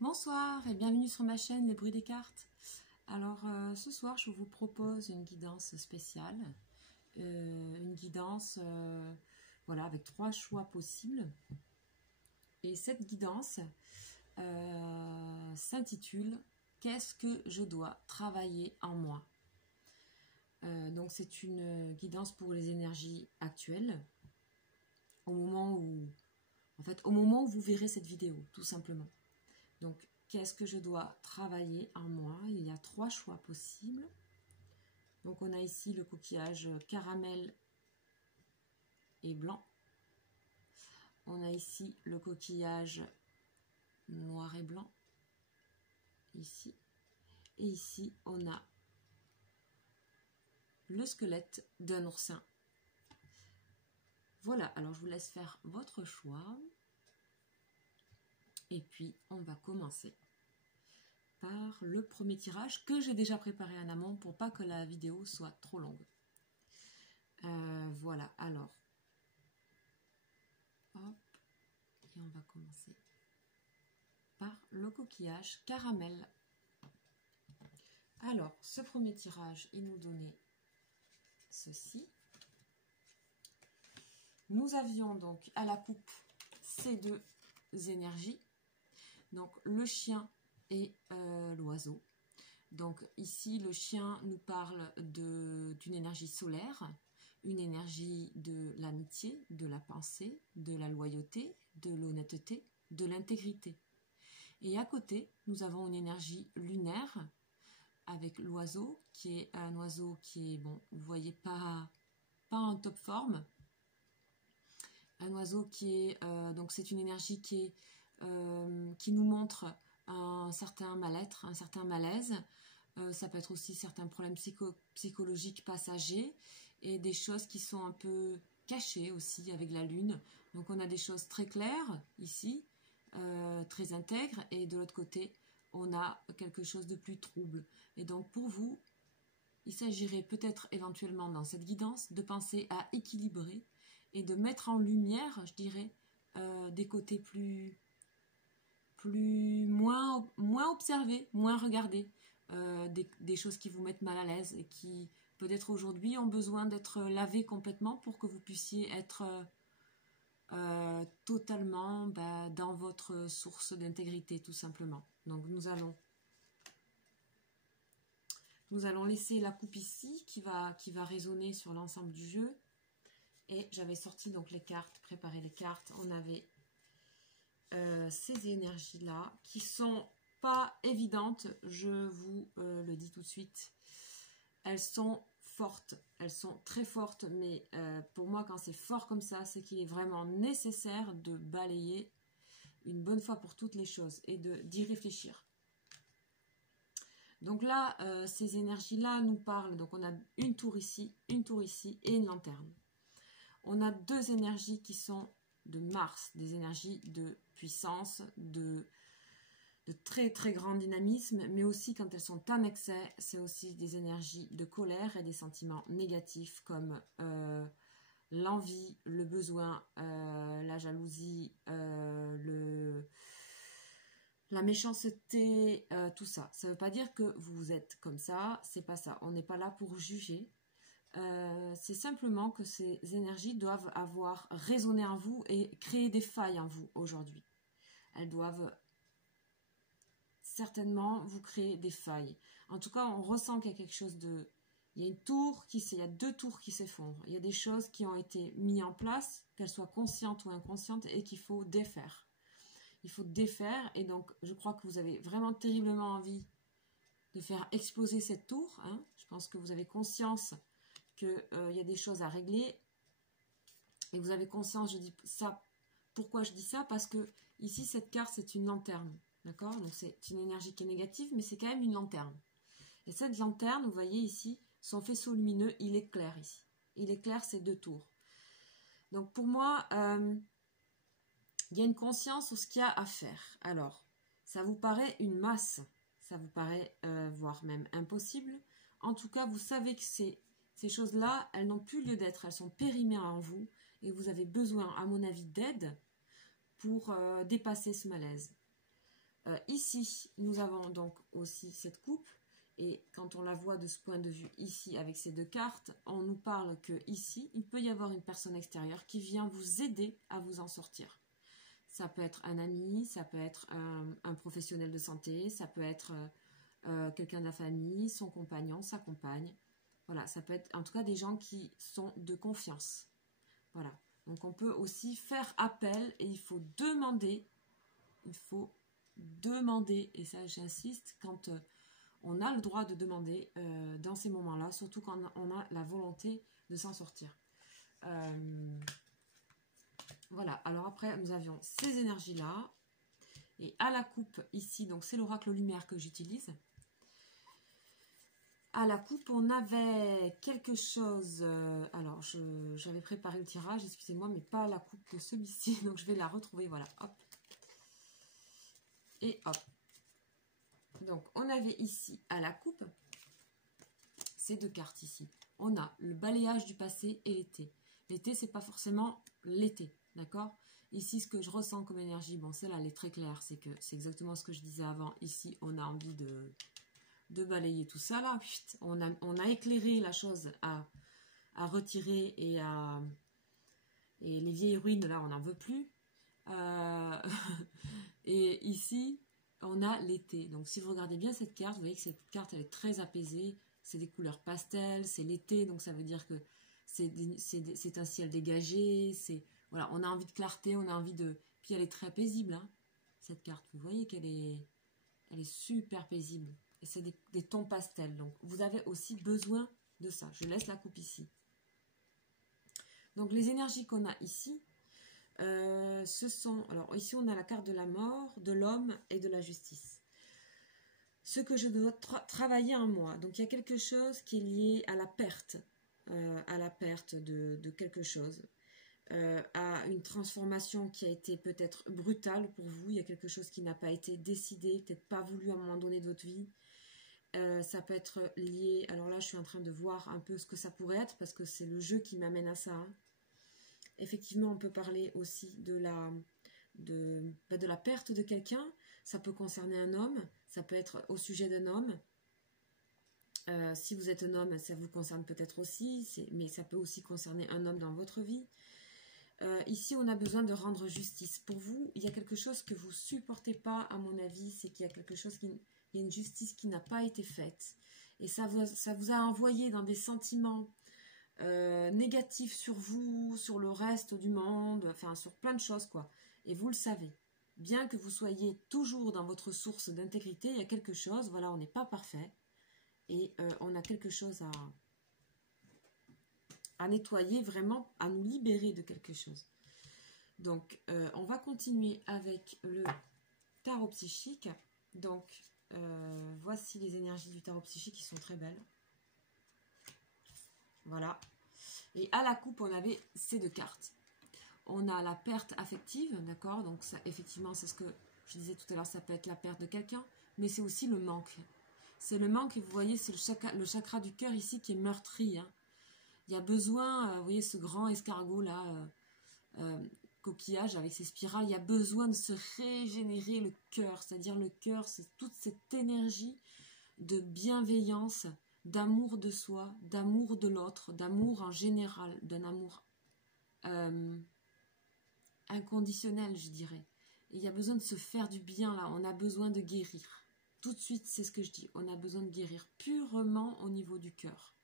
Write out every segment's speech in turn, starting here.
Bonsoir et bienvenue sur ma chaîne Les Bruits des Cartes. Alors ce soir je vous propose une guidance spéciale, une guidance voilà, avec 3 choix possibles. Et cette guidance s'intitule « Qu'est-ce que je dois travailler en moi ?» Donc c'est une guidance pour les énergies actuelles, au moment où vous verrez cette vidéo, tout simplement. Donc, qu'est-ce que je dois travailler en moi? Il y a 3 choix possibles. Donc, on a ici le coquillage caramel et blanc. On a ici le coquillage noir et blanc. Ici. Et ici, on a le squelette d'un oursin. Voilà, alors je vous laisse faire votre choix. Et puis, on va commencer par le premier tirage que j'ai déjà préparé en amont pour pas que la vidéo soit trop longue. Voilà, alors, hop, et on va commencer par le coquillage caramel. Alors, ce premier tirage, il nous donnait ceci. Nous avions donc à la coupe ces deux énergies, donc le chien et l'oiseau. Donc ici, le chien nous parle d'une énergie solaire, une énergie de l'amitié, de la pensée, de la loyauté, de l'honnêteté, de l'intégrité. Et à côté, nous avons une énergie lunaire avec l'oiseau, qui est un oiseau qui est, bon, vous voyez, pas en top forme. Un oiseau qui est, donc c'est une énergie qui nous montre un certain mal-être, un certain malaise. Ça peut être aussi certains problèmes psychologiques passagers et des choses qui sont un peu cachées aussi avec la lune. Donc on a des choses très claires ici, très intègres, et de l'autre côté, on a quelque chose de plus trouble. Et donc pour vous, il s'agirait peut-être éventuellement dans cette guidance de penser à équilibrer et de mettre en lumière, je dirais, des côtés moins observés, moins regardés, des choses qui vous mettent mal à l'aise et qui peut-être aujourd'hui ont besoin d'être lavées complètement pour que vous puissiez être totalement dans votre source d'intégrité, tout simplement. Donc nous allons laisser la coupe ici qui va résonner sur l'ensemble du jeu. Et j'avais sorti donc les cartes, préparé les cartes. On avait ces énergies-là qui sont pas évidentes, je vous le dis tout de suite. Elles sont fortes, elles sont très fortes, mais pour moi, quand c'est fort comme ça, c'est qu'il est vraiment nécessaire de balayer une bonne fois pour toutes les choses et d'y réfléchir. Donc là, ces énergies-là nous parlent. Donc on a une tour ici et une lanterne. On a deux énergies qui sont de Mars, des énergies de puissance, de très très grand dynamisme, mais aussi quand elles sont en excès, c'est aussi des énergies de colère et des sentiments négatifs comme l'envie, le besoin, la jalousie, la méchanceté, tout ça. Ça ne veut pas dire que vous êtes comme ça, c'est pas ça. On n'est pas là pour juger. C'est simplement que ces énergies doivent avoir résonné en vous et créer des failles en vous aujourd'hui. Elles doivent certainement vous créer des failles. En tout cas, on ressent qu'il y a quelque chose de... Il y a il y a deux tours qui s'effondrent. Il y a des choses qui ont été mises en place, qu'elles soient conscientes ou inconscientes, et qu'il faut défaire. Il faut défaire, et donc je crois que vous avez vraiment terriblement envie de faire exploser cette tour. Hein. Je pense que vous avez conscience qu'il y a des choses à régler, et vous avez conscience, je dis ça, pourquoi je dis ça? Parce que ici, cette carte, c'est une lanterne, d'accord? Donc c'est une énergie qui est négative, mais c'est quand même une lanterne. Et cette lanterne, vous voyez ici, son faisceau lumineux, il éclaire ici. Il éclaire ces deux tours. Donc pour moi, il y a une conscience sur ce qu'il y a à faire. Alors, ça vous paraît une masse, ça vous paraît voire même impossible. En tout cas, vous savez que ces choses-là, elles n'ont plus lieu d'être, elles sont périmées en vous et vous avez besoin, à mon avis, d'aide pour dépasser ce malaise. Ici, nous avons donc aussi cette coupe. Et quand on la voit de ce point de vue ici avec ces deux cartes, on nous parle que ici, il peut y avoir une personne extérieure qui vient vous aider à vous en sortir. Ça peut être un ami, ça peut être un professionnel de santé, ça peut être quelqu'un de la famille, son compagnon, sa compagne. Voilà, ça peut être en tout cas des gens qui sont de confiance. Voilà, donc on peut aussi faire appel et il faut demander, et ça j'insiste, quand on a le droit de demander dans ces moments-là, surtout quand on a la volonté de s'en sortir. Voilà, alors après nous avions ces énergies-là, et à la coupe ici, donc c'est l'oracle lumière que j'utilise. À la coupe, on avait quelque chose, alors j'avais préparé le tirage, excusez-moi, mais pas à la coupe que celui-ci, donc je vais la retrouver, voilà, hop. Et hop. Donc, on avait ici, à la coupe, ces deux cartes ici. On a le balayage du passé et l'été. L'été, c'est pas forcément l'été, d'accord? Ici, ce que je ressens comme énergie, bon, celle-là, elle est très claire, c'est que c'est exactement ce que je disais avant. Ici, on a envie de balayer tout ça, là. On a éclairé la chose à retirer et les vieilles ruines, là, on n'en veut plus. Et ici, on a l'été. Donc, si vous regardez bien cette carte, vous voyez que cette carte, elle est très apaisée. C'est des couleurs pastel, c'est l'été, donc ça veut dire que c'est un ciel dégagé. Voilà, on a envie de clarté, on a envie de... Puis elle est très paisible, hein, cette carte. Vous voyez qu'elle est super paisible. Et c'est des tons pastels. Donc, vous avez aussi besoin de ça. Je laisse la coupe ici. Donc, les énergies qu'on a ici, ce sont... Alors, ici, on a la carte de la mort, de l'homme et de la justice. Ce que je dois travailler en moi. Donc, il y a quelque chose qui est lié à la perte de quelque chose. À une transformation qui a été peut-être brutale pour vous. Il y a quelque chose qui n'a pas été décidé, peut-être pas voulu à un moment donné de votre vie. Ça peut être lié... Alors là, je suis en train de voir un peu ce que ça pourrait être, parce que c'est le jeu qui m'amène à ça. Hein. Effectivement, on peut parler aussi de la perte de quelqu'un. Ça peut concerner un homme, ça peut être au sujet d'un homme. Si vous êtes un homme, ça vous concerne peut-être aussi, mais ça peut aussi concerner un homme dans votre vie. Ici, on a besoin de rendre justice. Pour vous, il y a quelque chose que vous ne supportez pas, à mon avis, c'est qu'il y a quelque chose il y a une justice qui n'a pas été faite. Et ça vous a envoyé dans des sentiments négatifs sur vous, sur le reste du monde, enfin sur plein de choses, quoi. Et vous le savez. Bien que vous soyez toujours dans votre source d'intégrité, il y a quelque chose, voilà, on n'est pas parfait. Et on a quelque chose à nettoyer, vraiment, à nous libérer de quelque chose. Donc, on va continuer avec le tarot psychique. Donc, voici les énergies du tarot psychique qui sont très belles. Voilà. Et à la coupe, on avait ces deux cartes. On a la perte affective, d'accord? Donc, ça, effectivement, c'est ce que je disais tout à l'heure, ça peut être la perte de quelqu'un, mais c'est aussi le manque. C'est le manque, et vous voyez, c'est le chakra du cœur ici qui est meurtri. Hein. Il y a besoin, vous voyez, ce grand escargot-là, coquillage avec ses spirales, il y a besoin de se régénérer le cœur. C'est-à-dire le cœur, c'est toute cette énergie de bienveillance, d'amour de soi, d'amour de l'autre, d'amour en général, d'un amour inconditionnel, je dirais. Et il y a besoin de se faire du bien, là. On a besoin de guérir. Tout de suite, c'est ce que je dis. On a besoin de guérir purement au niveau du cœur.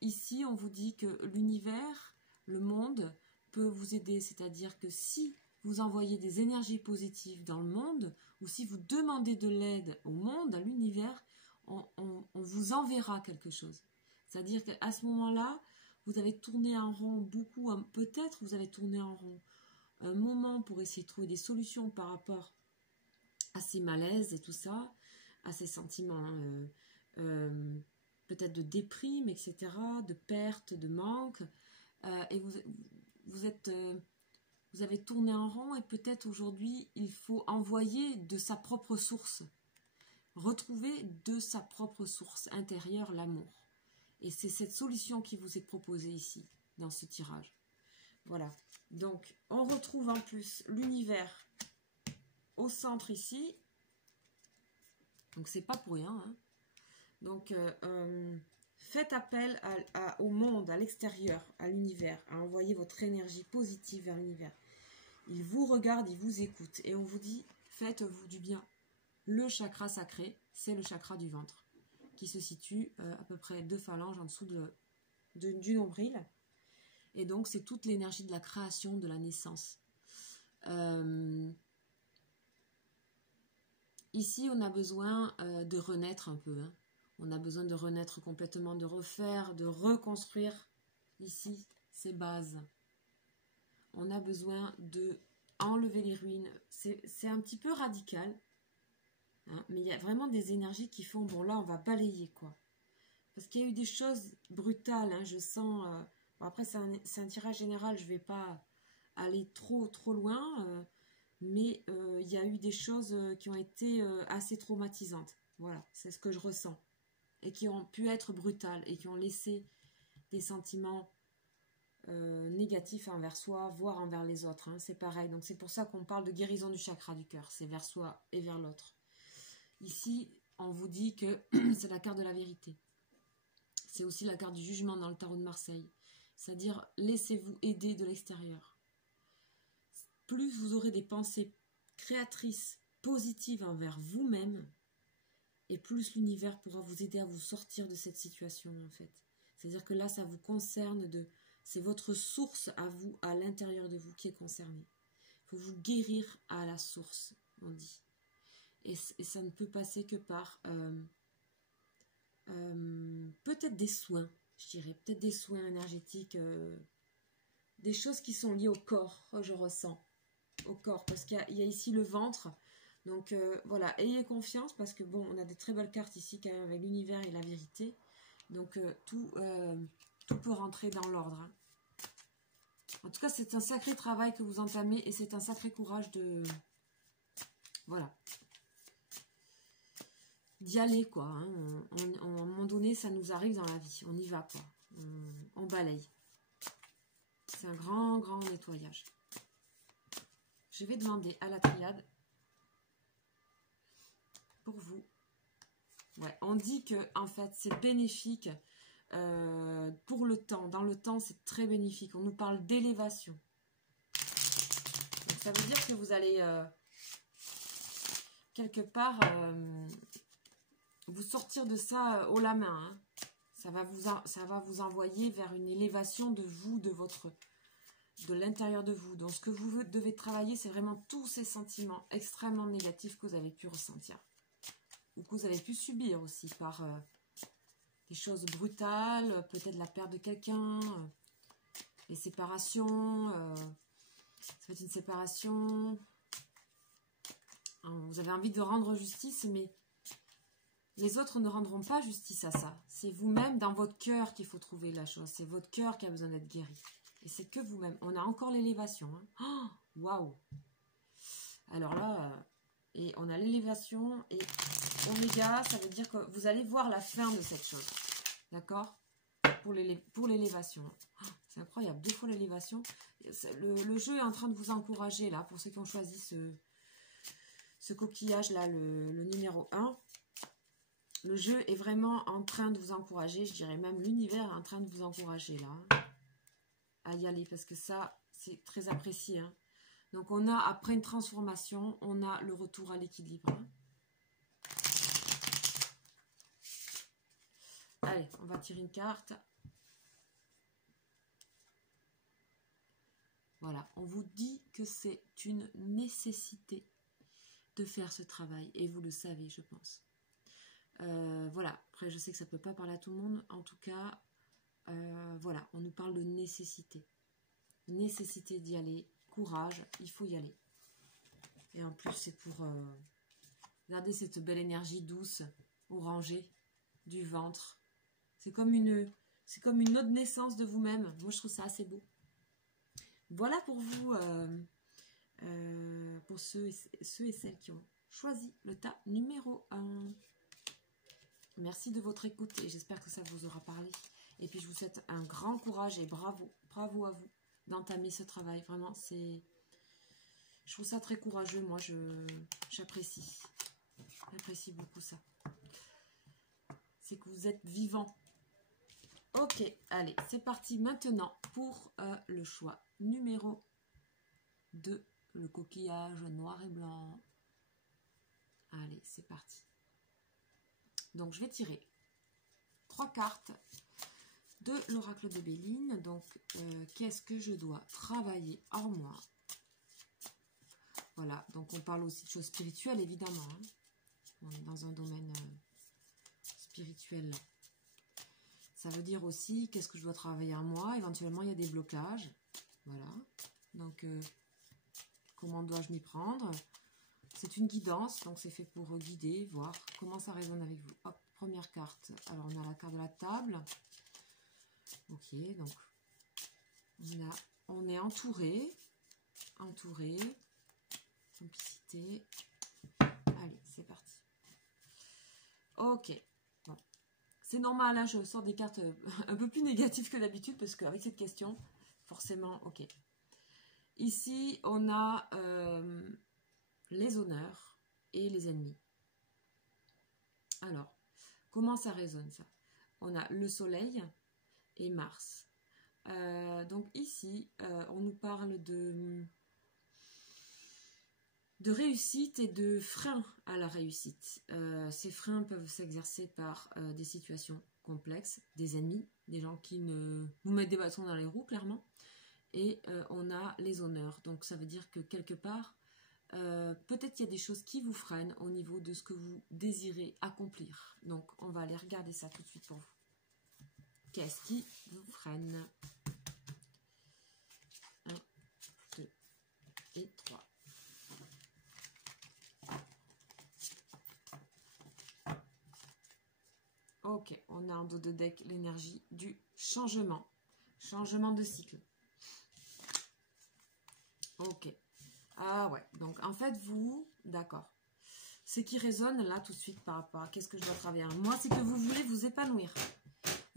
Ici, on vous dit que l'univers, le monde, peut vous aider. C'est-à-dire que si vous envoyez des énergies positives dans le monde, ou si vous demandez de l'aide au monde, à l'univers, on vous enverra quelque chose. C'est-à-dire qu'à ce moment-là, vous avez tourné en rond beaucoup, peut-être vous avez tourné en rond un moment pour essayer de trouver des solutions par rapport à ces malaises et tout ça, à ces sentiments peut-être de déprime, etc., de perte, de manque, et vous avez tourné en rond et peut-être aujourd'hui il faut envoyer de sa propre source, retrouver de sa propre source intérieure l'amour. Et c'est cette solution qui vous est proposée ici, dans ce tirage. Voilà. Donc, on retrouve en plus l'univers au centre ici. Donc, c'est pas pour rien. Hein. Donc, faites appel au monde, à l'extérieur, à l'univers, à envoyer votre énergie positive vers l'univers. Il vous regarde, il vous écoute. Et on vous dit, faites-vous du bien. Le chakra sacré, c'est le chakra du ventre, qui se situe à peu près 2 phalanges en dessous du nombril. Et donc, c'est toute l'énergie de la création, de la naissance. Ici, on a besoin de renaître un peu. Hein. On a besoin de renaître complètement, de refaire, de reconstruire ici ces bases. On a besoin de enlever les ruines. C'est un petit peu radical. Hein, mais il y a vraiment des énergies qui font, bon là, on va balayer, quoi. Parce qu'il y a eu des choses brutales, hein, je sens... bon, après, c'est un tirage général, je ne vais pas aller trop loin... mais il y a eu des choses qui ont été assez traumatisantes. Voilà, c'est ce que je ressens. Et qui ont pu être brutales et qui ont laissé des sentiments négatifs envers soi, voire envers les autres. Hein. C'est pareil. Donc c'est pour ça qu'on parle de guérison du chakra du cœur. C'est vers soi et vers l'autre. Ici, on vous dit que c'est la carte de la vérité. C'est aussi la carte du jugement dans le tarot de Marseille. C'est-à-dire, laissez-vous aider de l'extérieur. Plus vous aurez des pensées créatrices, positives envers vous-même, et plus l'univers pourra vous aider à vous sortir de cette situation, en fait. C'est-à-dire que là, ça vous concerne, c'est votre source à vous, à l'intérieur de vous qui est concernée. Il faut vous guérir à la source, on dit. Et ça ne peut passer que par peut-être des soins, je dirais, peut-être des soins énergétiques, des choses qui sont liées au corps, je ressens. Au corps, parce qu'il y a ici le ventre. Donc voilà, ayez confiance parce que bon, on a des très belles cartes ici quand même avec l'univers et la vérité. Donc tout peut rentrer dans l'ordre. Hein. En tout cas, c'est un sacré travail que vous entamez et c'est un sacré courage de... Voilà. D'y aller, quoi. Hein. À un moment donné, ça nous arrive dans la vie. On y va, quoi. On balaye. C'est un grand nettoyage. Je vais demander à la triade pour vous. Ouais, on dit que en fait c'est bénéfique pour le temps. Dans le temps, c'est très bénéfique. On nous parle d'élévation. Donc ça veut dire que vous allez quelque part vous sortir de ça haut la main. Hein. Ça va vous envoyer vers une élévation de vous, de l'intérieur de vous. Donc ce que vous devez travailler, c'est vraiment tous ces sentiments extrêmement négatifs que vous avez pu ressentir. Ou que vous avez pu subir aussi par des choses brutales, peut-être la perte de quelqu'un, les séparations, ça peut être une séparation. Vous avez envie de rendre justice, mais les autres ne rendront pas justice à ça. C'est vous-même, dans votre cœur, qu'il faut trouver la chose. C'est votre cœur qui a besoin d'être guéri. Et c'est que vous-même. On a encore l'élévation. Hein. Waouh! Alors là, et on a l'élévation. Et oméga, ça veut dire que vous allez voir la fin de cette chose. D'accord? Pour l'élévation. C'est incroyable. 2 fois l'élévation. Le jeu est en train de vous encourager, là, pour ceux qui ont choisi ce coquillage-là, le numéro 1. Le jeu est vraiment en train de vous encourager. Je dirais même l'univers est en train de vous encourager, là. À y aller parce que ça c'est très apprécié. Hein. Donc on a après une transformation, on a le retour à l'équilibre. Hein. Allez, on va tirer une carte. Voilà, on vous dit que c'est une nécessité de faire ce travail et vous le savez, je pense. Voilà, après je sais que ça ne peut pas parler à tout le monde, en tout cas. Voilà, on nous parle de nécessité. Nécessité d'y aller. Courage, il faut y aller. Et en plus, c'est pour... regardez cette belle énergie douce, orangée, du ventre. C'est comme une autre naissance de vous-même. Moi, je trouve ça assez beau. Voilà pour vous, pour ceux et celles qui ont choisi le tas numéro 1. Merci de votre écoute et j'espère que ça vous aura parlé. Et puis je vous souhaite un grand courage et bravo à vous d'entamer ce travail. Vraiment, Je trouve ça très courageux, moi, j'apprécie. J'apprécie beaucoup ça. C'est que vous êtes vivant. Ok, allez, c'est parti maintenant pour le choix numéro 2, le coquillage noir et blanc. Allez, c'est parti. Donc, je vais tirer 3 cartes de l'oracle de Béline. Donc, qu'est-ce que je dois travailler en moi? Voilà, donc on parle aussi de choses spirituelles, évidemment. Hein. On est dans un domaine spirituel là. Ça veut dire aussi qu'est-ce que je dois travailler en moi. Éventuellement, il y a des blocages. Voilà. Donc, comment dois-je m'y prendre? C'est une guidance, donc c'est fait pour guider, voir comment ça résonne avec vous. Hop, première carte. Alors, on a la carte de la table. Ok, donc, on est entouré. Entouré. Complicité. Allez, c'est parti. Ok. Bon. C'est normal, hein, je sors des cartes un peu plus négatives que d'habitude, parce qu'avec cette question, forcément, ok. Ici, on a les honneurs et les ennemis. Alors, comment ça résonne ça? On a le soleil et Mars. Donc ici, on nous parle de réussite et de freins à la réussite. Ces freins peuvent s'exercer par des situations complexes, des ennemis, des gens qui nous mettent des bâtons dans les roues, clairement. Et on a les honneurs. Donc ça veut dire que quelque part, peut-être il y a des choses qui vous freinent au niveau de ce que vous désirez accomplir. Donc on va aller regarder ça tout de suite pour vous. Qu'est-ce qui vous freine? 1, 2 et 3. Ok, on a en dos de deck l'énergie du changement. Changement de cycle. Ok. Ah ouais, donc en fait vous, d'accord. Ce qui résonne là tout de suite par rapport à qu'est-ce que je dois travailler. Moi, c'est que vous voulez vous épanouir.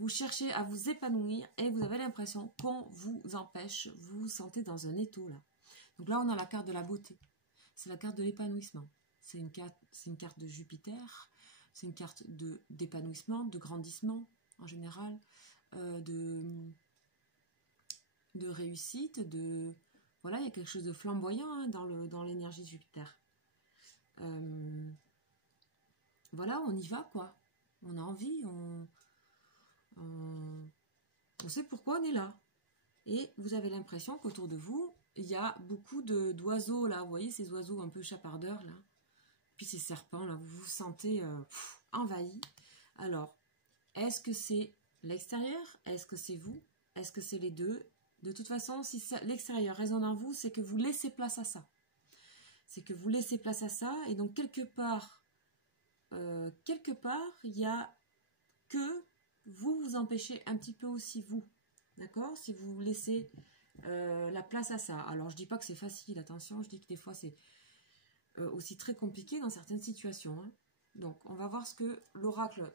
Vous cherchez à vous épanouir et vous avez l'impression qu'on vous empêche. Vous vous sentez dans un étau là. Donc là, on a la carte de la beauté. C'est la carte de l'épanouissement. C'est une carte de Jupiter. C'est une carte d'épanouissement, de grandissement en général, de réussite, voilà, il y a quelque chose de flamboyant hein, dans l'énergie de Jupiter. Voilà, on y va quoi. On a envie, on sait pourquoi on est là. Et vous avez l'impression qu'autour de vous, il y a beaucoup d'oiseaux là. Vous voyez ces oiseaux un peu chapardeurs là. Puis ces serpents là, vous vous sentez envahi. Alors, est-ce que c'est l'extérieur? Est-ce que c'est vous? Est-ce que c'est les deux? De toute façon, si l'extérieur résonne en vous, c'est que vous laissez place à ça. C'est que vous laissez place à ça. Et donc, quelque part, il y a que vous vous empêchez un petit peu aussi vous. D'accord? Si vous laissez la place à ça. Alors, je dis pas que c'est facile, attention. Je dis que des fois, c'est aussi très compliqué dans certaines situations. Hein. Donc, on va voir ce que l'oracle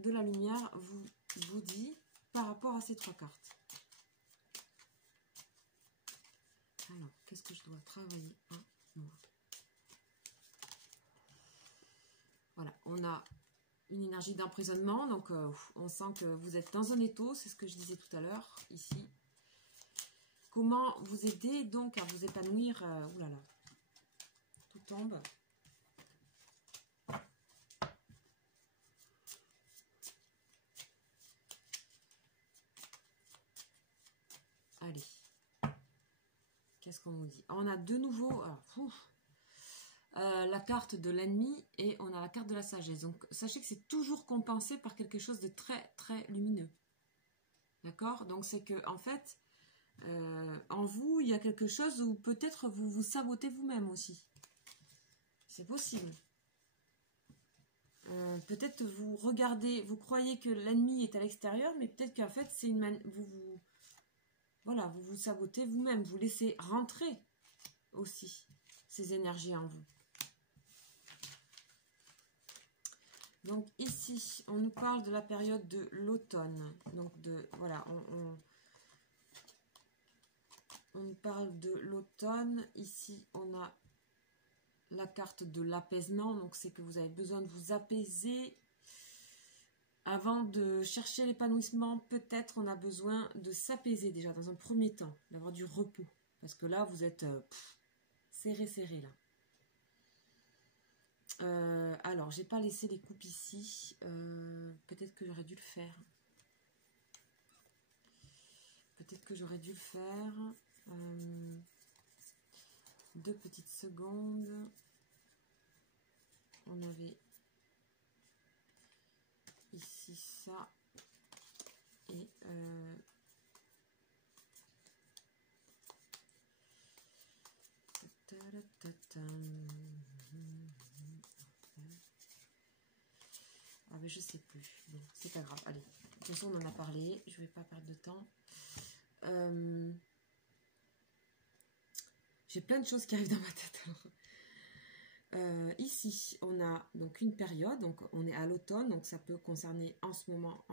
de la lumière vous dit par rapport à ces 3 cartes. Alors, qu'est-ce que je dois travailler en moi? Voilà, on a une énergie d'emprisonnement, donc on sent que vous êtes dans un étau, c'est ce que je disais tout à l'heure, ici. Comment vous aider donc à vous épanouir? Oulala, tout tombe. Allez. Qu'est-ce qu'on nous dit? On a de nouveau la carte de l'ennemi et on a la carte de la sagesse. Donc, sachez que c'est toujours compensé par quelque chose de très, très lumineux. D'accord? Donc, c'est que, en fait, en vous, il y a quelque chose où peut-être vous vous sabotez vous-même aussi. C'est possible. Peut-être vous regardez, vous croyez que l'ennemi est à l'extérieur, mais peut-être qu'en fait, c'est voilà, vous vous sabotez vous-même, vous laissez rentrer aussi ces énergies en vous. Donc ici, on nous parle de la période de l'automne. Donc voilà, on nous parle de l'automne. Ici, on a la carte de l'apaisement. Donc, c'est que vous avez besoin de vous apaiser. Avant de chercher l'épanouissement, peut-être on a besoin de s'apaiser déjà dans un premier temps, d'avoir du repos. Parce que là, vous êtes serré, là. Alors, j'ai pas laissé les coupes ici. Peut-être que j'aurais dû le faire. Peut-être que j'aurais dû le faire. 2 petites secondes. On avait ici ça. Et ah mais je sais plus. Bon, c'est pas grave. Allez, de toute façon on en a parlé. Je vais pas perdre de temps. J'ai plein de choses qui arrivent dans ma tête. Ici, on a donc une période. Donc on est à l'automne. Donc ça peut concerner en ce moment,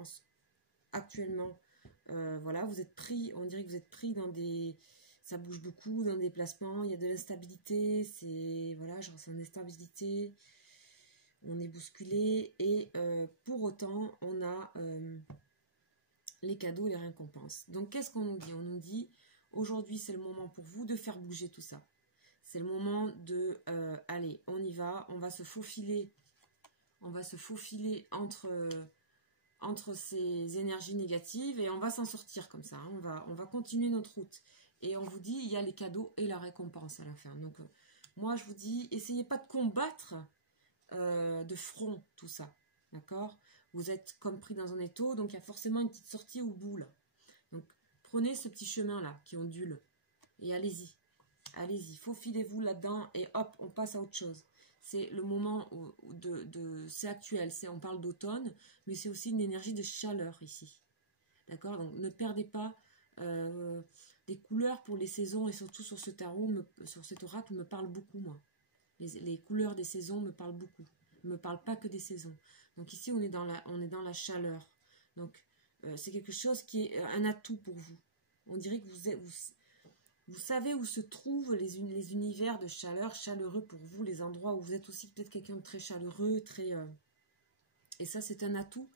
actuellement. Voilà, vous êtes pris. On dirait que vous êtes pris dans des... Ça bouge beaucoup dans des placements. Il y a de l'instabilité. C'est... Voilà, je ressens une instabilité. On est bousculé et pour autant on a les cadeaux et les récompenses. Donc qu'est-ce qu'on nous dit? On nous dit aujourd'hui c'est le moment pour vous de faire bouger tout ça. C'est le moment de allez, on y va, on va se faufiler entre ces énergies négatives et on va s'en sortir comme ça. Hein. On va continuer notre route. Et on vous dit il y a les cadeaux et la récompense à la fin. Donc moi je vous dis essayez pas de combattre de front, tout ça, d'accord? Vous êtes comme pris dans un étau, donc il y a forcément une petite sortie au bout, là. Donc, prenez ce petit chemin-là, qui ondule, et allez-y, faufilez-vous là-dedans, et hop, on passe à autre chose. C'est le moment c'est actuel, on parle d'automne, mais c'est aussi une énergie de chaleur, ici, d'accord? Donc, ne perdez pas des couleurs pour les saisons, et surtout sur ce tarot, sur cet oracle, me parle beaucoup, moi. Les couleurs des saisons me parlent beaucoup. Ne me parlent pas que des saisons. Donc ici, on est dans la chaleur. Donc, c'est quelque chose qui est un atout pour vous. On dirait que vous savez où se trouvent les univers de chaleur, chaleureux pour vous, les endroits où vous êtes aussi peut-être quelqu'un de très chaleureux, très... Et ça, c'est un atout.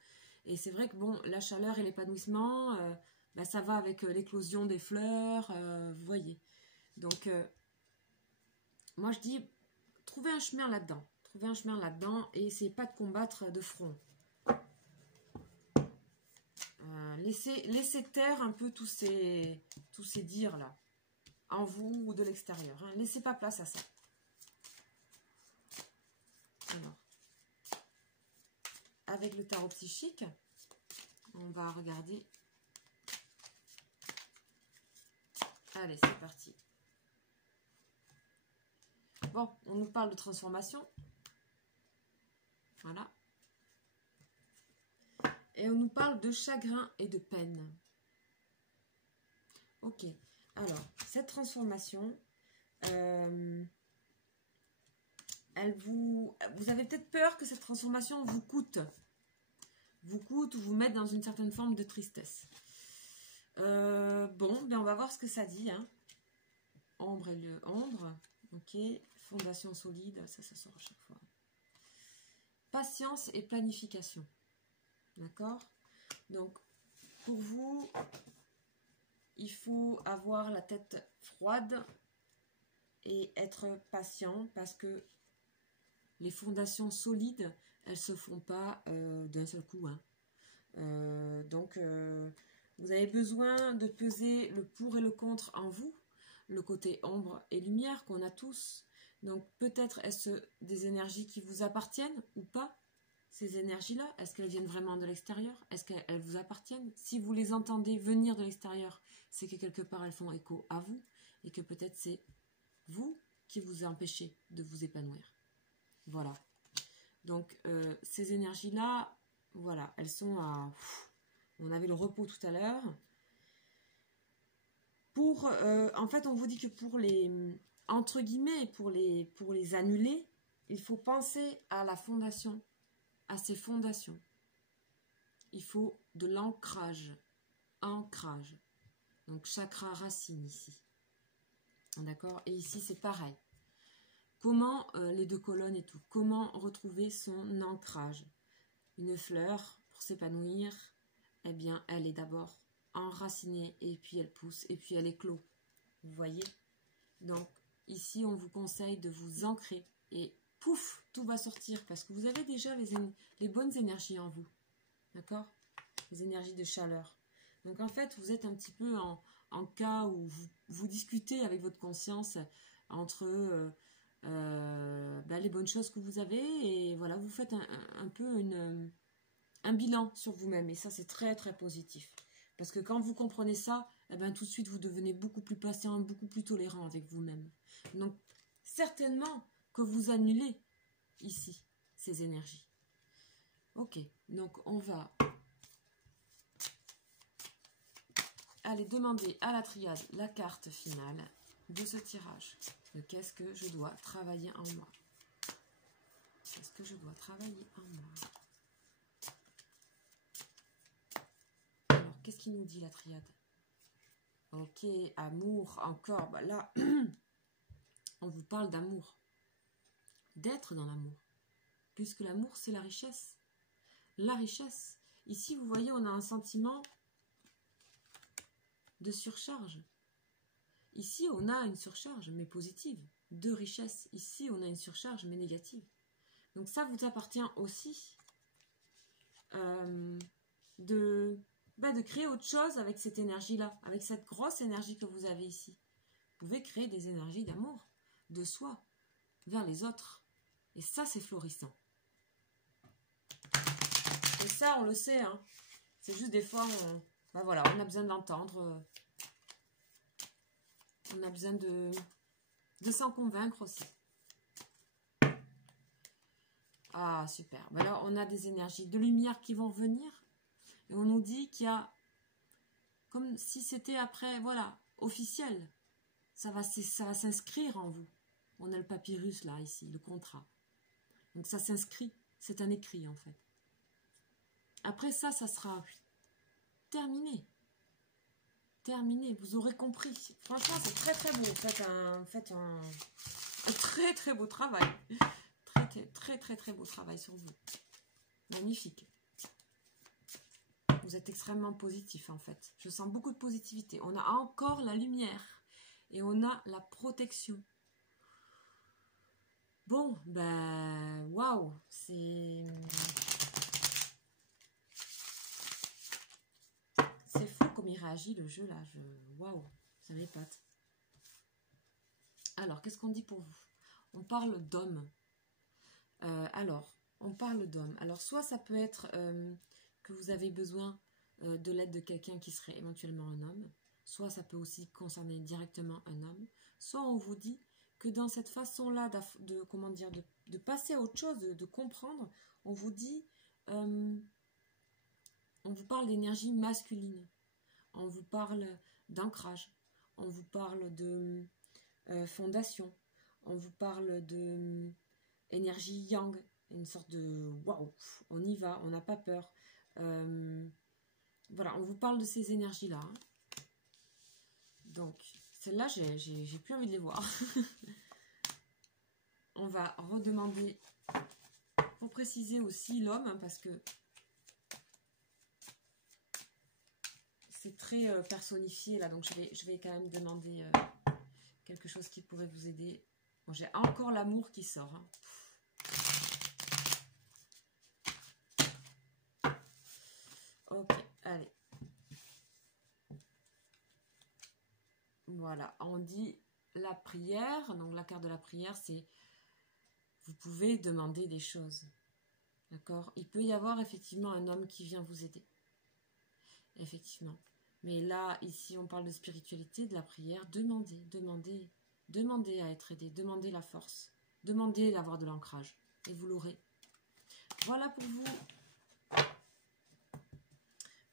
Et c'est vrai que, bon, la chaleur et l'épanouissement, ça va avec l'éclosion des fleurs, vous voyez. Donc, moi, je dis... Trouvez un chemin là-dedans. Et essayez pas de combattre de front. Laissez taire un peu tous ces dires là. En vous ou de l'extérieur. Hein. Laissez pas place à ça. Alors. Avec le tarot psychique, on va regarder. Allez, c'est parti. Bon, on nous parle de transformation. Voilà. Et on nous parle de chagrin et de peine. Ok. Alors, cette transformation, vous avez peut-être peur que cette transformation vous coûte ou vous mette dans une certaine forme de tristesse. Bon, ben on va voir ce que ça dit. Hein. Ombre et le ombre. Ok. Fondation solide, ça sort à chaque fois. Patience et planification. D'accord? Donc, pour vous, il faut avoir la tête froide et être patient parce que les fondations solides, elles se font pas d'un seul coup. Hein. Donc, vous avez besoin de peser le pour et le contre en vous, le côté ombre et lumière qu'on a tous. Donc, peut-être est-ce des énergies qui vous appartiennent ou pas? Ces énergies-là, est-ce qu'elles viennent vraiment de l'extérieur? Est-ce qu'elles vous appartiennent? Si vous les entendez venir de l'extérieur, c'est que quelque part elles font écho à vous et que peut-être c'est vous qui vous empêchez de vous épanouir. Voilà. Donc, ces énergies-là, voilà, elles sont à... On avait le repos tout à l'heure. En fait, on vous dit que pour les... Entre guillemets, pour les annuler, il faut penser à la fondation, à ces fondations. Il faut de l'ancrage. Ancrage. Donc, chakra racine ici. D'accord? Et ici, c'est pareil. Comment les deux colonnes et tout, comment retrouver son ancrage? Une fleur, pour s'épanouir, eh bien, elle est d'abord enracinée, et puis elle pousse, et puis elle éclot. Vous voyez? Donc, ici, on vous conseille de vous ancrer, et pouf, tout va sortir, parce que vous avez déjà les bonnes énergies en vous. D'accord? Les énergies de chaleur. Donc, en fait, vous êtes un petit peu en cas où vous discutez avec votre conscience entre les bonnes choses que vous avez, et voilà, vous faites un peu un bilan sur vous-même, et ça, c'est très, très positif. Parce que quand vous comprenez ça, eh ben, tout de suite, vous devenez beaucoup plus patient, beaucoup plus tolérant avec vous-même. Donc, certainement que vous annulez ici ces énergies. Ok, donc on va aller demander à la triade la carte finale de ce tirage. Qu'est-ce que je dois travailler en moi? Qu'est-ce que je dois travailler en moi? Alors, qu'est-ce qu'il nous dit la triade? Ok, amour, encore. Bah là, on vous parle d'amour. D'être dans l'amour. Puisque l'amour, c'est la richesse. La richesse. Ici, vous voyez, on a un sentiment de surcharge. Ici, on a une surcharge, mais positive, de richesse. Ici, on a une surcharge, mais négative. Donc ça vous appartient aussi de créer autre chose avec cette énergie-là, avec cette grosse énergie que vous avez ici. Vous pouvez créer des énergies d'amour, de soi, vers les autres. Et ça, c'est florissant. Et ça, on le sait, hein. C'est juste des fois, on a besoin d'entendre. On a besoin de s'en convaincre aussi. Ah, super. Ben là, on a des énergies de lumière qui vont venir. Et on nous dit qu'il y a, comme si c'était après, voilà, officiel. Ça va s'inscrire en vous. On a le papyrus là, ici, le contrat. Donc ça s'inscrit. C'est un écrit, en fait. Après ça, ça sera terminé. Terminé. Vous aurez compris. Franchement, c'est très, très beau. Faites un très, très beau travail. Très, très, très beau travail sur vous. Magnifique. Vous êtes extrêmement positif, en fait. Je sens beaucoup de positivité. On a encore la lumière. Et on a la protection. Bon, ben, waouh. C'est fou comme il réagit, le jeu, là. Waouh, ça m'épate. Alors, qu'est-ce qu'on dit pour vous? On parle d'homme. On parle d'homme. Alors, soit ça peut être que vous avez besoin de l'aide de quelqu'un qui serait éventuellement un homme. Soit ça peut aussi concerner directement un homme. Soit on vous dit que dans cette façon-là de passer à autre chose, de comprendre, on vous dit, on vous parle d'énergie masculine. On vous parle d'ancrage. On vous parle de fondation. On vous parle de énergie yang, une sorte de waouh, on y va, on n'a pas peur. Voilà, on vous parle de ces énergies-là. Hein. Donc, celles-là, j'ai plus envie de les voir. On va redemander, pour préciser aussi l'homme, hein, parce que c'est très personnifié là, donc je vais quand même demander quelque chose qui pourrait vous aider. Bon, j'ai encore l'amour qui sort. Hein. Ok, allez. Voilà, on dit la prière. Donc la carte de la prière, c'est vous pouvez demander des choses. D'accord? Il peut y avoir effectivement un homme qui vient vous aider. Effectivement. Mais là, ici, on parle de spiritualité, de la prière. Demandez à être aidé. Demandez la force. Demandez d'avoir de l'ancrage. Et vous l'aurez. Voilà pour vous.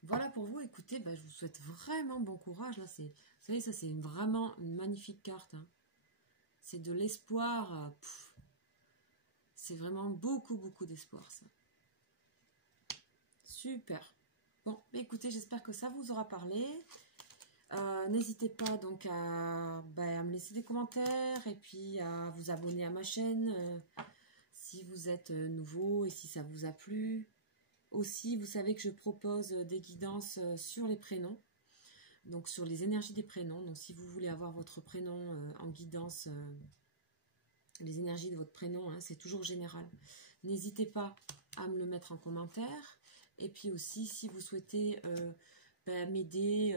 Voilà pour vous. Écoutez, je vous souhaite vraiment bon courage. Là, vous savez, ça, c'est vraiment une magnifique carte. Hein. C'est de l'espoir. C'est vraiment beaucoup, beaucoup d'espoir, ça. Super. Bon, écoutez, j'espère que ça vous aura parlé. N'hésitez pas donc à me laisser des commentaires et puis à vous abonner à ma chaîne si vous êtes nouveau et si ça vous a plu. Aussi, vous savez que je propose des guidances sur les prénoms, donc sur les énergies des prénoms. Donc si vous voulez avoir votre prénom en guidance, les énergies de votre prénom, hein, c'est toujours général. N'hésitez pas à me le mettre en commentaire. Et puis aussi, si vous souhaitez m'aider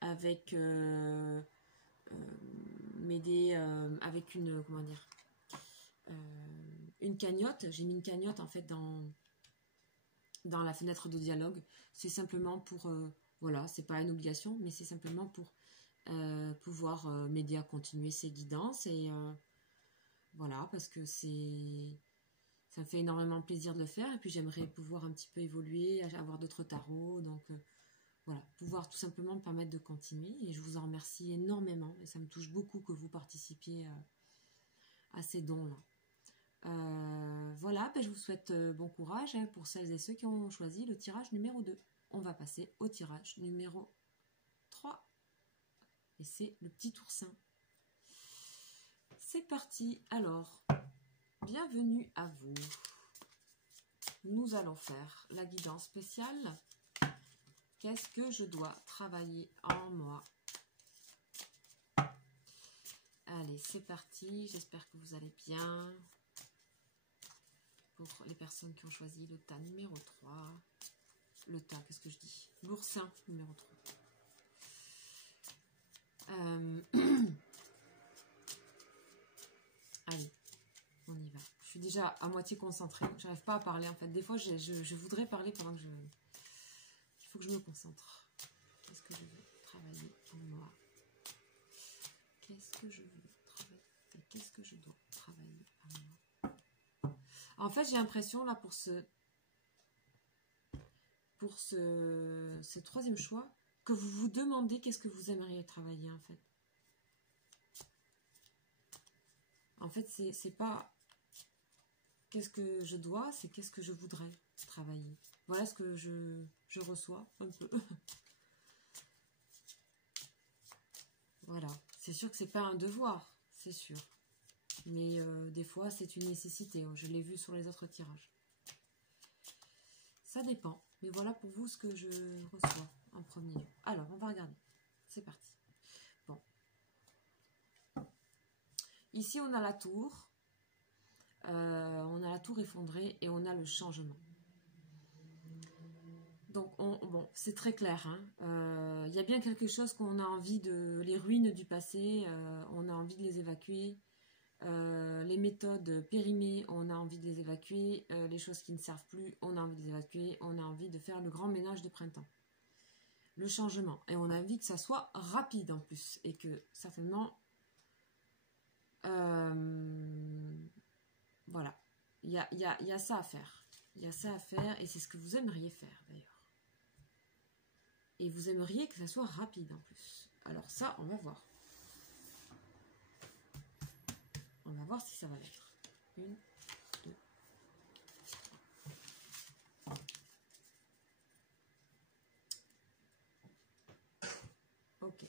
avec avec une, comment dire, une cagnotte. J'ai mis une cagnotte en fait dans la fenêtre de dialogue. C'est simplement pour, voilà, c'est pas une obligation, mais c'est simplement pour pouvoir m'aider à continuer ces guidances. Et voilà, parce que ça me fait énormément plaisir de le faire. Et puis j'aimerais pouvoir un petit peu évoluer, avoir d'autres tarots. Donc voilà, pouvoir tout simplement me permettre de continuer. Et je vous en remercie énormément. Et ça me touche beaucoup que vous participiez à ces dons-là. Voilà, je vous souhaite bon courage hein, pour celles et ceux qui ont choisi le tirage numéro 2. On va passer au tirage numéro 3. Et c'est le petit oursin. C'est parti. Alors, bienvenue à vous. Nous allons faire la guidance spéciale. Qu'est-ce que je dois travailler en moi? Allez, c'est parti. J'espère que vous allez bien. Pour les personnes qui ont choisi le tas numéro 3. Le tas, qu'est-ce que je dis? L'oursin numéro 3. Allez, on y va. Je suis déjà à moitié concentrée. J'arrive pas à parler en fait. Des fois, je voudrais parler pendant que il faut que je me concentre. Qu'est-ce que je veux travailler en moi? Qu'est-ce que je veux travailler? Et qu'est-ce que je dois travailler en moi? En fait, j'ai l'impression là pour ce troisième choix que vous vous demandez qu'est-ce que vous aimeriez travailler en fait. En fait, c'est pas qu'est-ce que je dois, c'est qu'est-ce que je voudrais travailler. Voilà ce que je reçois un peu. Voilà. C'est sûr que c'est pas un devoir, c'est sûr. Mais des fois, c'est une nécessité. Je l'ai vu sur les autres tirages. Ça dépend. Mais voilà pour vous ce que je reçois en premier lieu. Alors, on va regarder. C'est parti. Bon. Ici, on a la tour. On a la tour effondrée et on a le changement. Donc, bon, c'est très clair. Il y a bien quelque chose qu'on a envie de... Les ruines du passé, on a envie de les évacuer. Les méthodes périmées, on a envie de les évacuer. Les choses qui ne servent plus, on a envie de les évacuer. On a envie de faire le grand ménage de printemps. Le changement. Et on a envie que ça soit rapide en plus. Et que certainement... voilà. Il y a ça à faire. Il y a ça à faire et c'est ce que vous aimeriez faire d'ailleurs. Et vous aimeriez que ça soit rapide en plus. Alors ça, on va voir. On va voir si ça va l'être. 1, 2, 3. Ok.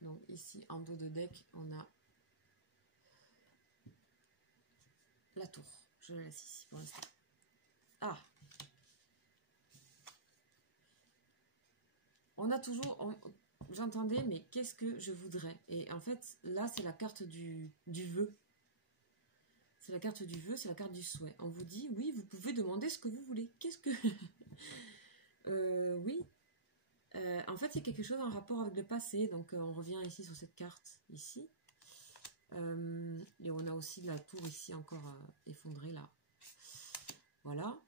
Donc ici, en dos de deck, on a la tour. Je la laisse ici pour l'instant. Ah! On a toujours... J'entendais, mais qu'est-ce que je voudrais? Et en fait, là, c'est la carte du vœu. C'est la carte du vœu, c'est la carte du souhait. On vous dit, oui, vous pouvez demander ce que vous voulez. Qu'est-ce que... oui. En fait, il y a quelque chose en rapport avec le passé. Donc, on revient ici sur cette carte, ici. Et on a aussi la tour ici encore effondrée, là. Voilà.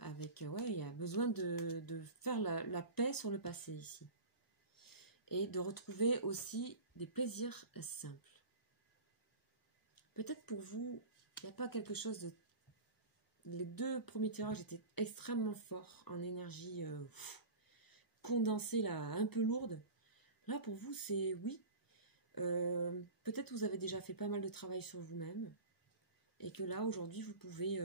Avec, ouais, il y a besoin de faire la paix sur le passé, ici. Et de retrouver aussi des plaisirs simples. Peut-être pour vous, il n'y a pas quelque chose de... Les deux premiers tirages étaient extrêmement forts en énergie condensée, là, un peu lourde. Là, pour vous, c'est oui. Peut-être vous avez déjà fait pas mal de travail sur vous-même. Et que là, aujourd'hui, vous pouvez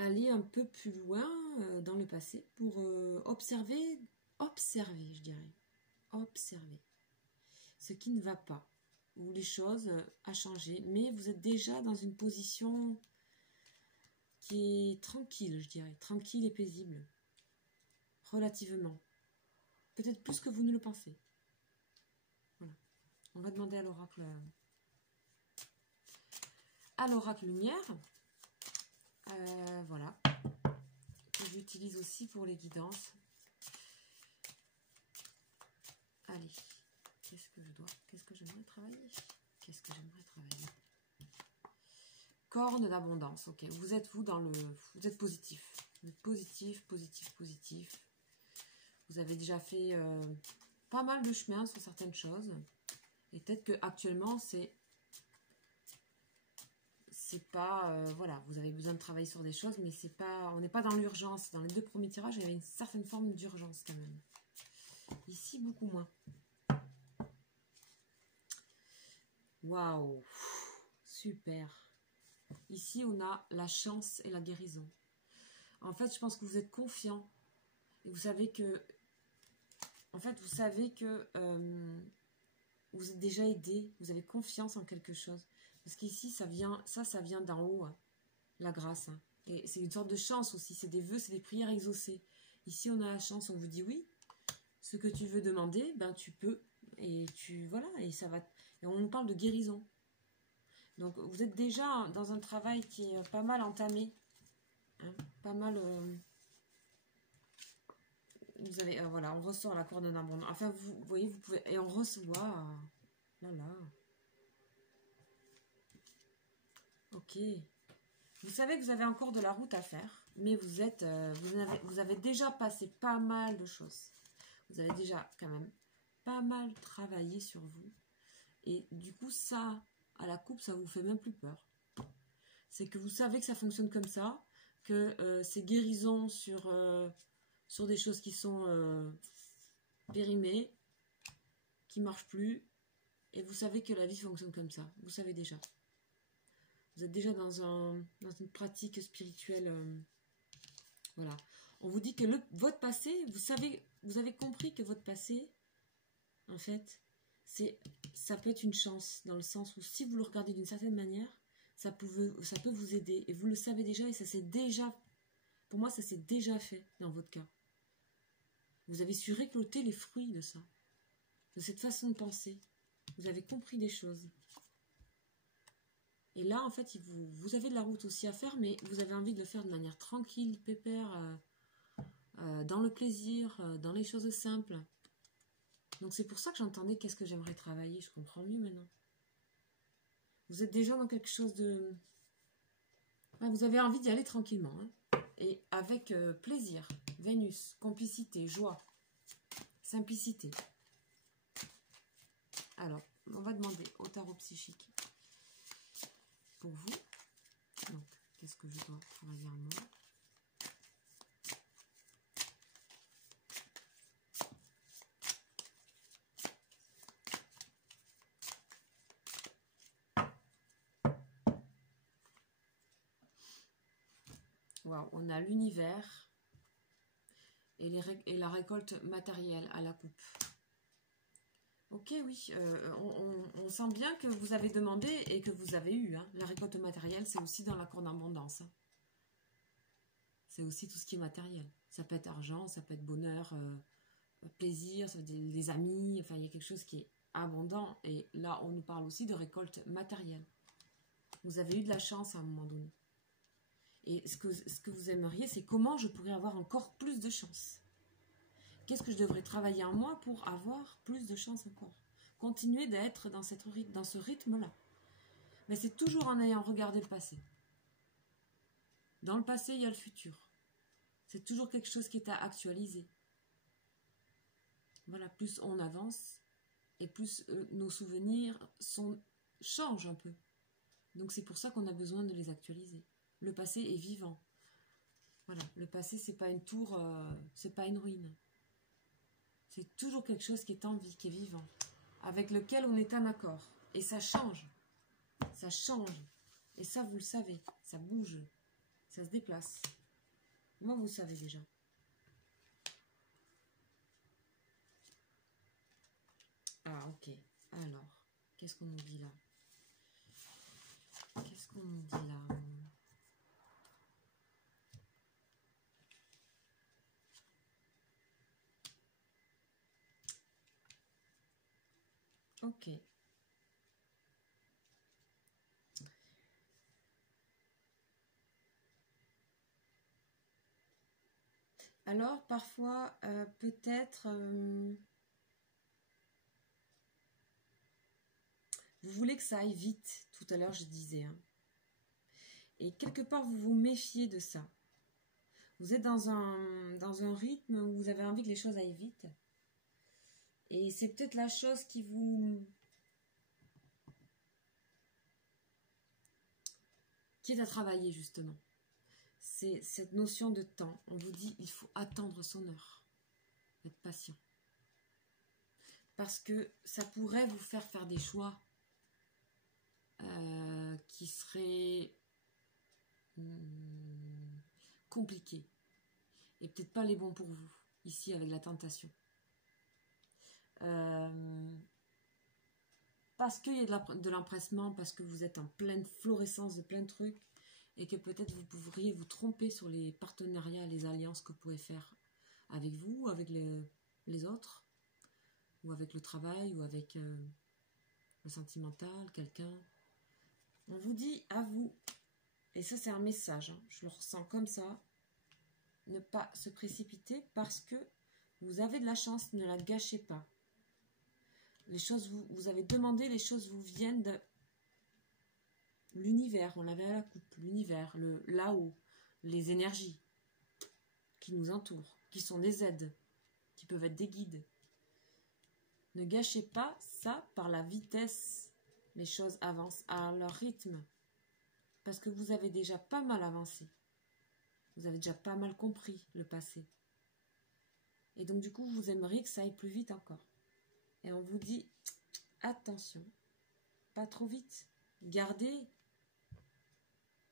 aller un peu plus loin dans le passé pour observer, je dirais, observer ce qui ne va pas, ou les choses à changer, mais vous êtes déjà dans une position qui est tranquille, je dirais, tranquille et paisible, relativement, peut-être plus que vous ne le pensez. Voilà. On va demander à l'oracle lumière, voilà, que j'utilise aussi pour les guidances. Allez, qu'est-ce que j'aimerais travailler? Corne d'abondance, ok. Vous êtes vous vous êtes positif. Vous êtes positif. Vous avez déjà fait pas mal de chemin sur certaines choses. Et peut-être que actuellement c'est pas voilà, vous avez besoin de travailler sur des choses, mais c'est pas, on n'est pas dans l'urgence. Dans les 2 premiers tirages, il y avait une certaine forme d'urgence quand même. Ici, beaucoup moins. Waouh, super. Ici, on a la chance et la guérison. En fait, je pense que vous êtes confiant et vous savez que, vous êtes déjà aidé, vous avez confiance en quelque chose. Parce qu'ici, ça vient d'en haut, hein, la grâce. Hein. Et c'est une sorte de chance aussi, c'est des vœux, c'est des prières exaucées. Ici, on a la chance, on vous dit oui, ce que tu veux demander, ben tu peux. Et voilà, et ça va. Et on nous parle de guérison. Donc, vous êtes déjà dans un travail qui est pas mal entamé. Hein, pas mal... vous avez... voilà, on ressort la corde d'abondance. Enfin, vous voyez, vous pouvez... Et on reçoit... Là, là. Ok. Vous savez que vous avez encore de la route à faire. Mais vous êtes... vous avez déjà passé pas mal de choses. Vous avez déjà, quand même, pas mal travaillé sur vous. Et du coup, ça... à la coupe, ça vous fait même plus peur. C'est que vous savez que ça fonctionne comme ça, que c'est guérison sur des choses qui sont périmées, qui ne marchent plus, et vous savez que la vie fonctionne comme ça. Vous savez déjà. Vous êtes déjà dans une pratique spirituelle. Voilà. On vous dit que votre passé, vous avez compris que votre passé, en fait, ça peut être une chance, dans le sens où si vous le regardez d'une certaine manière, ça peut vous aider. Et vous le savez déjà, et ça s'est déjà... Pour moi, ça s'est déjà fait dans votre cas. Vous avez su récolter les fruits de ça. De cette façon de penser. Vous avez compris des choses. Et là, en fait, vous avez de la route aussi à faire, mais vous avez envie de le faire de manière tranquille, pépère, dans le plaisir, dans les choses simples. Donc c'est pour ça que j'entendais qu'est-ce que j'aimerais travailler. Je comprends mieux maintenant. Vous êtes déjà dans quelque chose de... Vous avez envie d'y aller tranquillement. Hein. Et avec plaisir. Vénus, complicité, joie, simplicité. Alors, on va demander au tarot psychique pour vous. Donc, qu'est-ce que je dois travailler en moi? Wow, on a l'univers et la récolte matérielle à la coupe. Ok, oui, on sent bien que vous avez demandé et que vous avez eu. Hein. La récolte matérielle, c'est aussi dans la corde d'abondance. Hein. C'est aussi tout ce qui est matériel. Ça peut être argent, ça peut être bonheur, plaisir, ça peut être des amis. Enfin, il y a quelque chose qui est abondant. Et là, on nous parle aussi de récolte matérielle. Vous avez eu de la chance à un moment donné. Et ce que vous aimeriez, c'est comment je pourrais avoir encore plus de chance. Qu'est-ce que je devrais travailler en moi pour avoir plus de chance encore? Continuer d'être dans ce rythme-là. Mais c'est toujours en ayant regardé le passé. Dans le passé, il y a le futur. C'est toujours quelque chose qui est à actualiser. Voilà, plus on avance et plus nos souvenirs changent un peu. Donc c'est pour ça qu'on a besoin de les actualiser. Le passé est vivant. Voilà, le passé, c'est pas une tour, c'est pas une ruine. C'est toujours quelque chose qui est en vie, qui est vivant, avec lequel on est en accord. Et ça change. Ça change. Et ça, vous le savez, ça bouge. Ça se déplace. Moi, vous savez déjà. Ah, ok. Alors, qu'est-ce qu'on nous dit là? Qu'est-ce qu'on nous dit là? Ok. Alors, parfois, peut-être, vous voulez que ça aille vite. Tout à l'heure, je disais. Hein. Et quelque part, vous vous méfiez de ça. Vous êtes dans un rythme où vous avez envie que les choses aillent vite. Et c'est peut-être la chose qui est à travailler, justement. C'est cette notion de temps. On vous dit, il faut attendre son heure. Être patient. Parce que ça pourrait vous faire des choix qui seraient compliqués. Et peut-être pas les bons pour vous, ici avec la tentation. Parce qu'il y a de l'empressement, parce que vous êtes en pleine florescence de plein de trucs, et que peut-être vous pourriez vous tromper sur les partenariats, les alliances que vous pouvez faire avec vous, avec les autres, ou avec le travail, ou avec le sentimental, quelqu'un. On vous dit à vous, et ça c'est un message, hein, je le ressens comme ça, ne pas se précipiter parce que vous avez de la chance, ne la gâchez pas. Les choses, vous avez demandé, les choses vous viennent de l'univers, on l'avait à la coupe, l'univers, le là-haut, les énergies qui nous entourent, qui sont des aides, qui peuvent être des guides. Ne gâchez pas ça par la vitesse. Les choses avancent à leur rythme. Parce que vous avez déjà pas mal avancé. Vous avez déjà pas mal compris le passé. Et donc du coup, vous aimeriez que ça aille plus vite encore. Et on vous dit, attention, pas trop vite. Gardez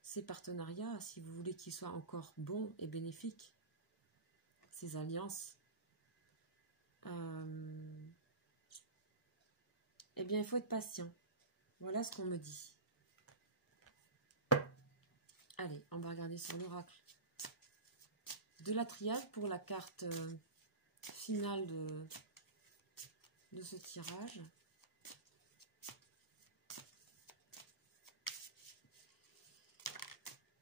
ces partenariats si vous voulez qu'ils soient encore bons et bénéfiques. Ces alliances. Eh bien, il faut être patient. Voilà ce qu'on me dit. Allez, on va regarder sur l'oracle de la triade pour la carte finale de ce tirage.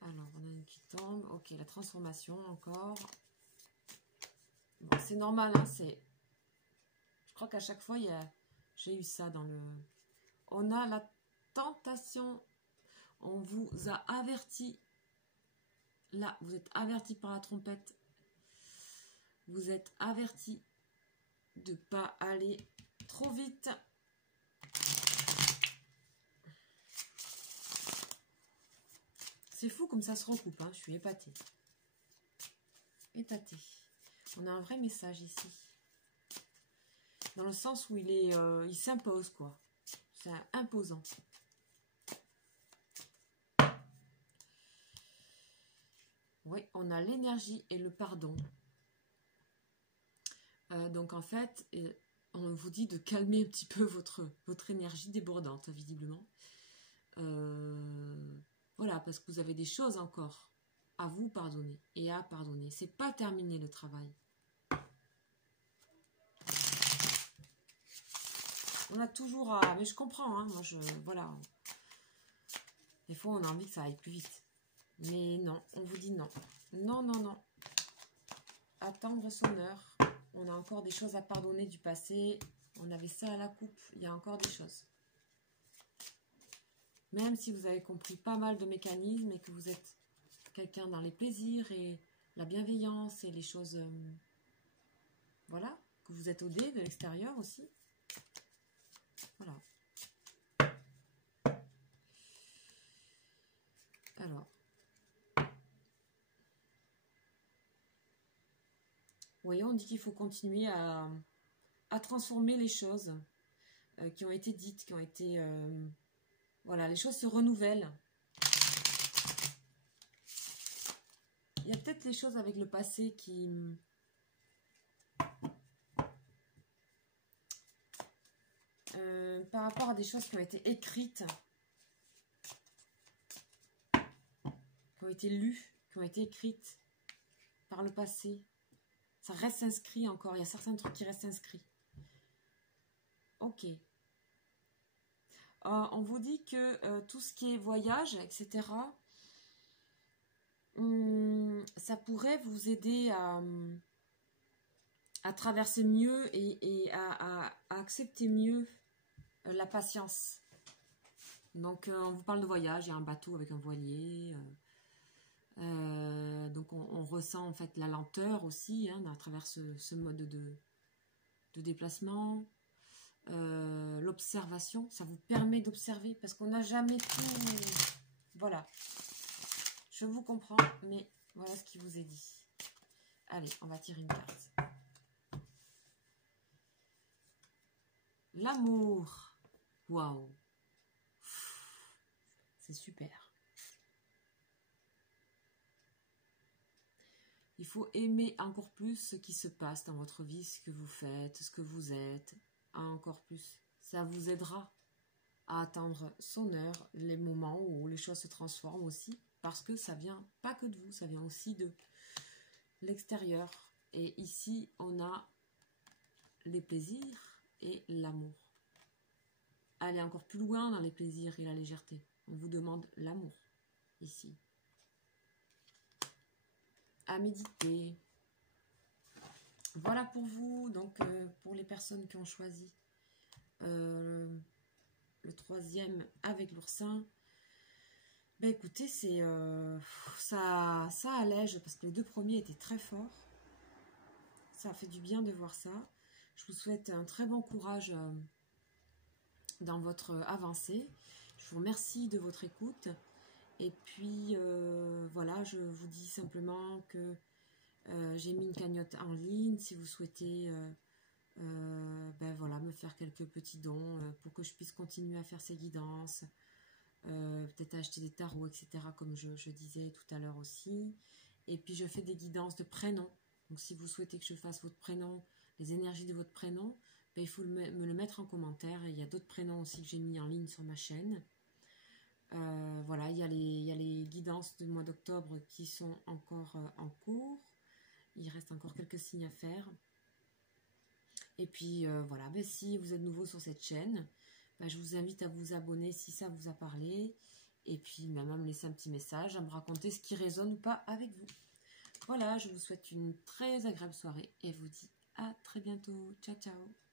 Alors, on a une qui tombe. Ok, la transformation encore. Bon, c'est normal, hein, c'est... Je crois qu'à chaque fois, j'ai eu ça dans le... On a la tentation. On vous a averti. Là, vous êtes averti par la trompette. Vous êtes averti de ne pas aller trop vite. C'est fou comme ça se recoupe, hein. Je suis épatée. Épatée. On a un vrai message ici. Dans le sens où il s'impose, quoi. C'est imposant. Oui, on a l'énergie et le pardon. Donc en fait, on vous dit de calmer un petit peu votre énergie débordante, visiblement. Voilà, parce que vous avez des choses encore à vous pardonner et à pardonner. C'est pas terminé le travail. On a toujours à... Mais je comprends, hein, moi voilà. Des fois, on a envie que ça aille plus vite. Mais non, on vous dit non. Non, non, non. Attendre son heure. On a encore des choses à pardonner du passé. On avait ça à la coupe. Il y a encore des choses. Même si vous avez compris pas mal de mécanismes et que vous êtes quelqu'un dans les plaisirs et la bienveillance et les choses... voilà. Que vous êtes au dé de l'extérieur aussi. Voilà. Alors. Vous voyez, on dit qu'il faut continuer à transformer les choses qui ont été dites, qui ont été... voilà, les choses se renouvellent. Il y a peut-être les choses avec le passé qui... par rapport à des choses qui ont été écrites, qui ont été lues, qui ont été écrites par le passé. Ça reste inscrit encore. Il y a certains trucs qui restent inscrits. Ok. On vous dit que tout ce qui est voyage, etc., ça pourrait vous aider à traverser mieux et à accepter mieux la patience. Donc, on vous parle de voyage. Il y a un bateau avec un voilier. Donc, on ressent en fait la lenteur aussi hein, à travers ce mode de déplacement. L'observation, ça vous permet d'observer parce qu'on n'a jamais tout... Voilà. Je vous comprends, mais voilà ce qui vous est dit. Allez, on va tirer une carte. L'amour. Waouh. C'est super. Il faut aimer encore plus ce qui se passe dans votre vie, ce que vous faites, ce que vous êtes. Encore plus. Ça vous aidera à attendre son heure, les moments où les choses se transforment aussi. Parce que ça vient pas que de vous, ça vient aussi de l'extérieur. Et ici, on a les plaisirs et l'amour. Allez encore plus loin dans les plaisirs et la légèreté. On vous demande l'amour, ici. À méditer. Voilà pour vous, donc pour les personnes qui ont choisi le troisième avec l'oursin. Ben écoutez, c'est ça allège parce que les deux premiers étaient très forts. Ça fait du bien de voir ça. Je vous souhaite un très bon courage dans votre avancée. Je vous remercie de votre écoute. Et puis voilà, je vous dis simplement que j'ai mis une cagnotte en ligne si vous souhaitez ben voilà, me faire quelques petits dons pour que je puisse continuer à faire ces guidances. Peut-être acheter des tarots, etc. comme je disais tout à l'heure aussi. Et puis je fais des guidances de prénoms. Donc si vous souhaitez que je fasse votre prénom, les énergies de votre prénom, ben, il faut me le mettre en commentaire. Et il y a d'autres prénoms aussi que j'ai mis en ligne sur ma chaîne. Voilà, il y a les guidances du mois d'octobre qui sont encore en cours. Il reste encore quelques signes à faire. Et puis voilà, ben, si vous êtes nouveau sur cette chaîne, ben, je vous invite à vous abonner si ça vous a parlé. Et puis même à me laisser un petit message, à me raconter ce qui résonne ou pas avec vous. Voilà, je vous souhaite une très agréable soirée et vous dis à très bientôt. Ciao, ciao.